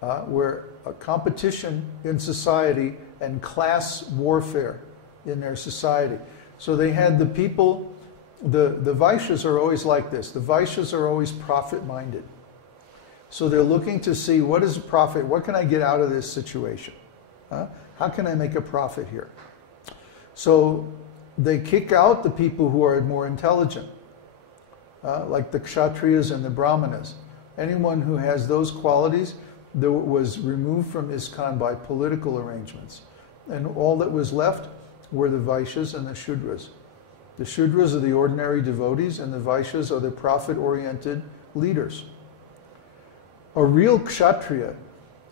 were a competition in society and class warfare in their society. So they had the people, the Vaishyas are always like this. The Vaishyas are always profit-minded. So they're looking to see, what is a profit? What can I get out of this situation? How can I make a profit here? So they kick out the people who are more intelligent, like the Kshatriyas and the Brahmanas. Anyone who has those qualities was removed from ISKCON by political arrangements. And all that was left were the Vaishyas and the Shudras. The Shudras are the ordinary devotees, and the Vaishyas are the profit-oriented leaders. A real Kshatriya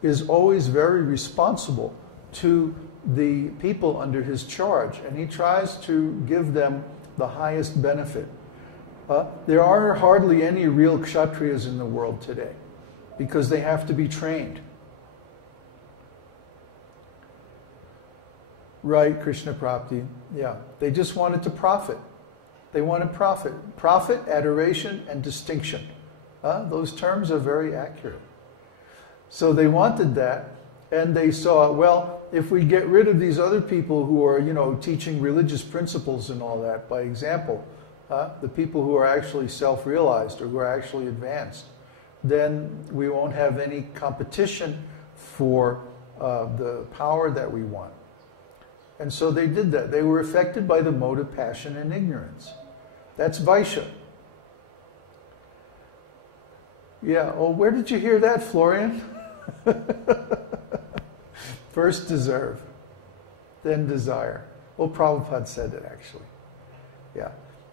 is always very responsible to the people under his charge, and he tries to give them the highest benefit. There are hardly any real Kshatriyas in the world today, because they have to be trained. Right, Krishna Prapti. Yeah, they just wanted to profit. They wanted profit. Profit, adoration, and distinction. Those terms are very accurate. So they wanted that, and they saw, well, if we get rid of these other people who are, teaching religious principles and all that, by example, the people who are actually self-realized or who are actually advanced, then we won't have any competition for the power that we want. And so they did that. They were affected by the mode of passion and ignorance. That's Vaishya. Yeah, oh, where did you hear that, Florian? First deserve, then desire. Well, Prabhupada said it actually. Yeah.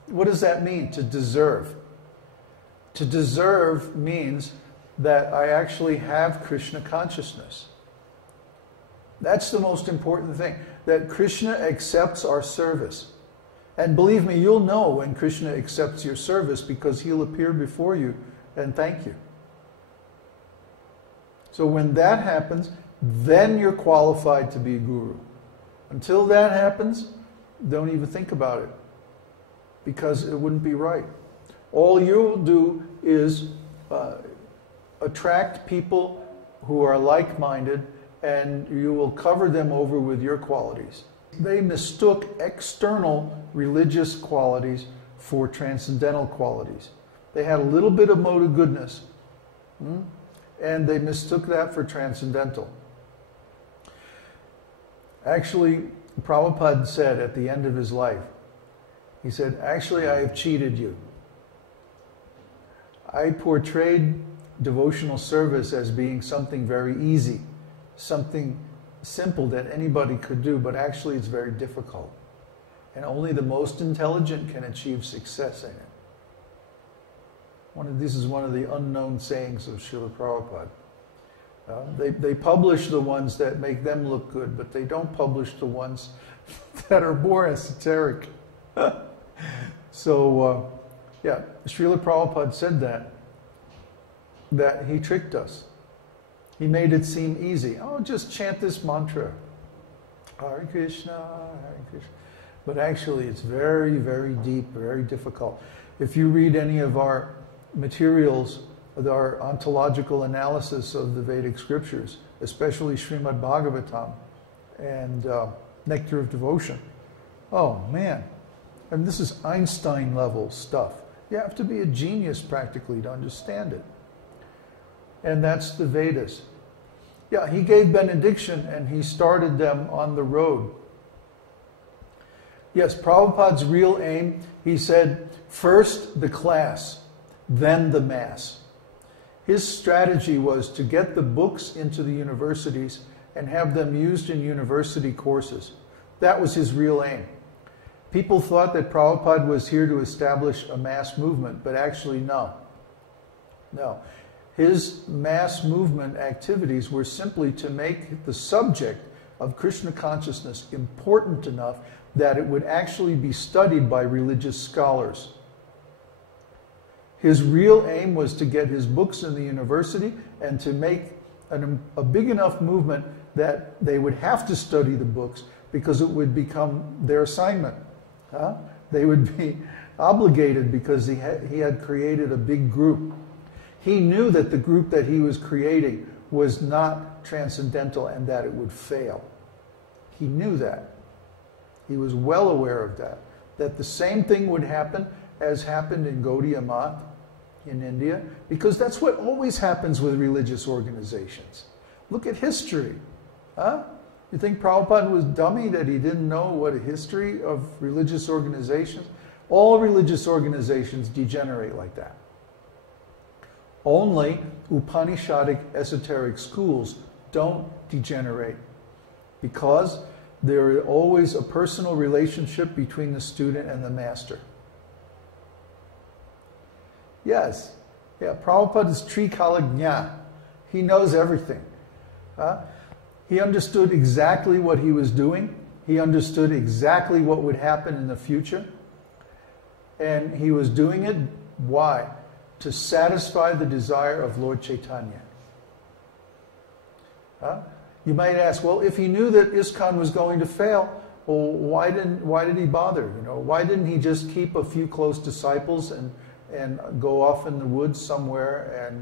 What does that mean, to deserve? To deserve means that I actually have Krishna consciousness. That's the most important thing, that Krishna accepts our service. And believe me, you'll know when Krishna accepts your service, because he'll appear before you and thank you. So when that happens, then you're qualified to be a guru. Until that happens, don't even think about it, because it wouldn't be right. All you'll do is attract people who are like-minded, and you will cover them over with your qualities. They mistook external religious qualities for transcendental qualities. They had a little bit of mode of goodness, and they mistook that for transcendental. Actually, Prabhupada said at the end of his life, he said, actually, I have cheated you. I portrayed devotional service as being something very easy, something simple that anybody could do, but actually it's very difficult. And only the most intelligent can achieve success in it. This is one of the unknown sayings of Srila Prabhupada. They publish the ones that make them look good, but they don't publish the ones that are more esoteric. So, yeah, Srila Prabhupada said that he tricked us. He made it seem easy. Oh, just chant this mantra. Hare Krishna, Hare Krishna. But actually, it's very, very deep, very difficult. If you read any of our materials, our ontological analysis of the Vedic scriptures, especially Srimad Bhagavatam and Nectar of Devotion, oh man, and this is Einstein level stuff. You have to be a genius practically to understand it. And that's the Vedas. Yeah, he gave benediction and he started them on the road. Yes, Prabhupada's real aim, he said, first the class, then the mass. His strategy was to get the books into the universities and have them used in university courses. That was his real aim. People thought that Prabhupada was here to establish a mass movement, but actually no. No. His mass movement activities were simply to make the subject of Krishna consciousness important enough that it would actually be studied by religious scholars. His real aim was to get his books in the university and to make a big enough movement that they would have to study the books because it would become their assignment. They would be obligated because he had created a big group. He knew that the group that he was creating was not transcendental and that it would fail. He knew that. He was well aware of that. That the same thing would happen as happened in Gaudiya Math in India, because that's what always happens with religious organizations. Look at history. Huh? You think Prabhupada was dummy that he didn't know what a history of religious organizations? All religious organizations degenerate like that. Only Upanishadic esoteric schools don't degenerate, because there is always a personal relationship between the student and the master. Yes, yeah, Prabhupada is Trikalagnya. He knows everything. He understood exactly what he was doing. He understood exactly what would happen in the future. And he was doing it, why? To satisfy the desire of Lord Chaitanya. You might ask, well, if he knew that ISKCON was going to fail, well, why did he bother? You know, why didn't he just keep a few close disciples and go off in the woods somewhere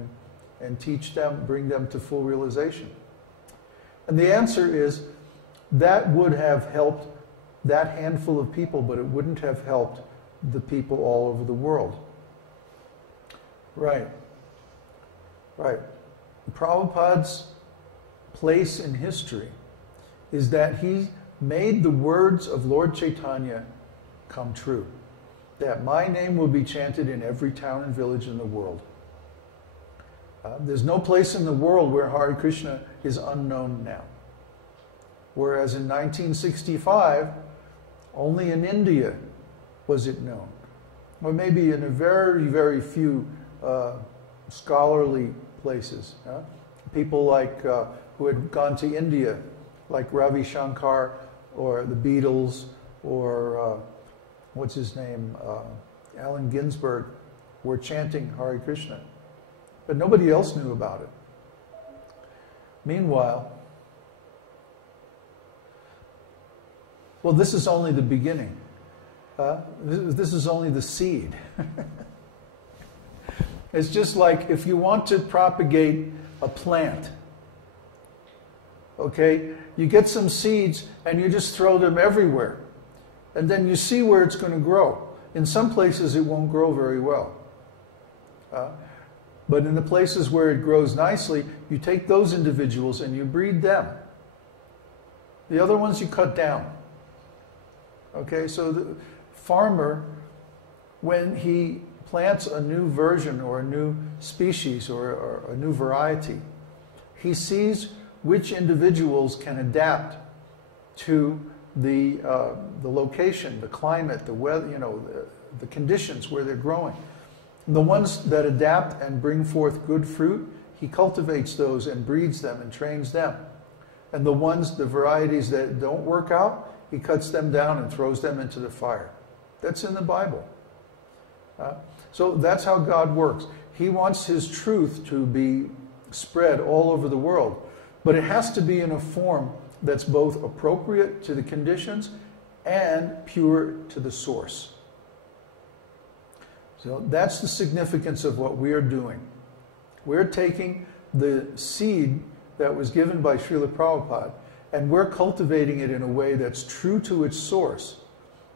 and teach them, bring them to full realization? And the answer is, that would have helped that handful of people, but it wouldn't have helped the people all over the world. Right. Right. Prabhupada's place in history is that he made the words of Lord Chaitanya come true. That my name will be chanted in every town and village in the world. There's no place in the world where Hare Krishna is unknown now. Whereas in 1965, only in India was it known. Or maybe in a very, very few scholarly places. People like who had gone to India, like Ravi Shankar or the Beatles or what's his name, Allen Ginsberg, were chanting Hare Krishna. But nobody else knew about it. Meanwhile, well, this is only the beginning. This is only the seed. It's just like if you want to propagate a plant, okay, you get some seeds and you just throw them everywhere. And then you see where it's going to grow. In some places it won't grow very well. But in the places where it grows nicely, you take those individuals and you breed them. The other ones you cut down. Okay, so the farmer, when he plants a new version or a new species or a new variety, he sees which individuals can adapt to the location, the climate, the weather, you know, the conditions where they're growing. The ones that adapt and bring forth good fruit, he cultivates those and breeds them and trains them. And the ones, the varieties that don't work out, he cuts them down and throws them into the fire. That's in the Bible. So that's how God works. He wants his truth to be spread all over the world. But it has to be in a form that's both appropriate to the conditions and pure to the source. So that's the significance of what we are doing. We're taking the seed that was given by Srila Prabhupada and we're cultivating it in a way that's true to its source,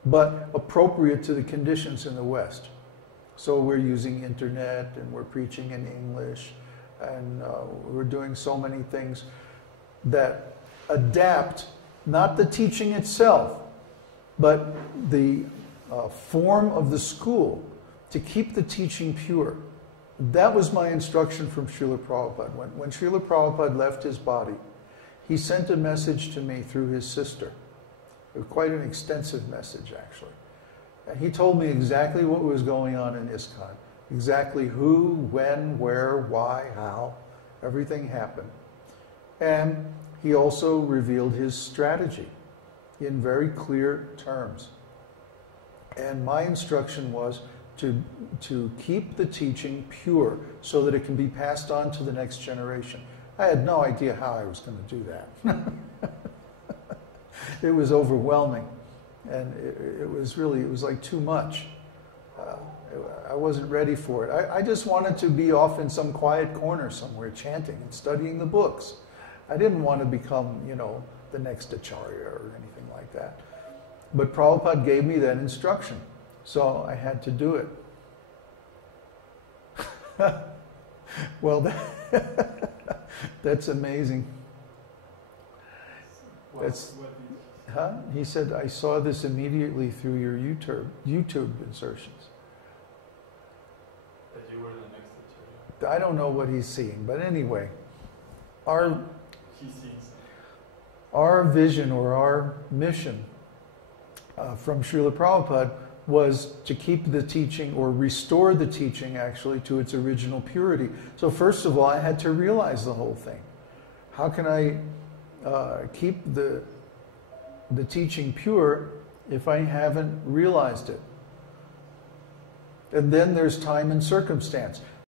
but appropriate to the conditions in the West. So we're using internet and we're preaching in English and we're doing so many things that adapt not the teaching itself, but the form of the school to keep the teaching pure. That was my instruction from Srila Prabhupada. When Srila Prabhupada left his body, he sent a message to me through his sister. It was quite an extensive message, actually. And he told me exactly what was going on in ISKCON. Exactly who, when, where, why, how. Everything happened. And he also revealed his strategy in very clear terms. And my instruction was to keep the teaching pure so that it can be passed on to the next generation. I had no idea how I was going to do that. It was overwhelming. And it was like too much. I wasn't ready for it. I just wanted to be off in some quiet corner somewhere chanting and studying the books. I didn't want to become, the next Acharya or anything like that. But Prabhupada gave me that instruction, so I had to do it. Well, that's amazing. He said, I saw this immediately through your YouTube insertions. That you were the next Acharya? I don't know what he's seeing, but anyway, He sees. Our vision or our mission from Srila Prabhupada was to keep the teaching or restore the teaching actually to its original purity. So first of all, I had to realize the whole thing. How can I keep the teaching pure if I haven't realized it? And then there's time and circumstance.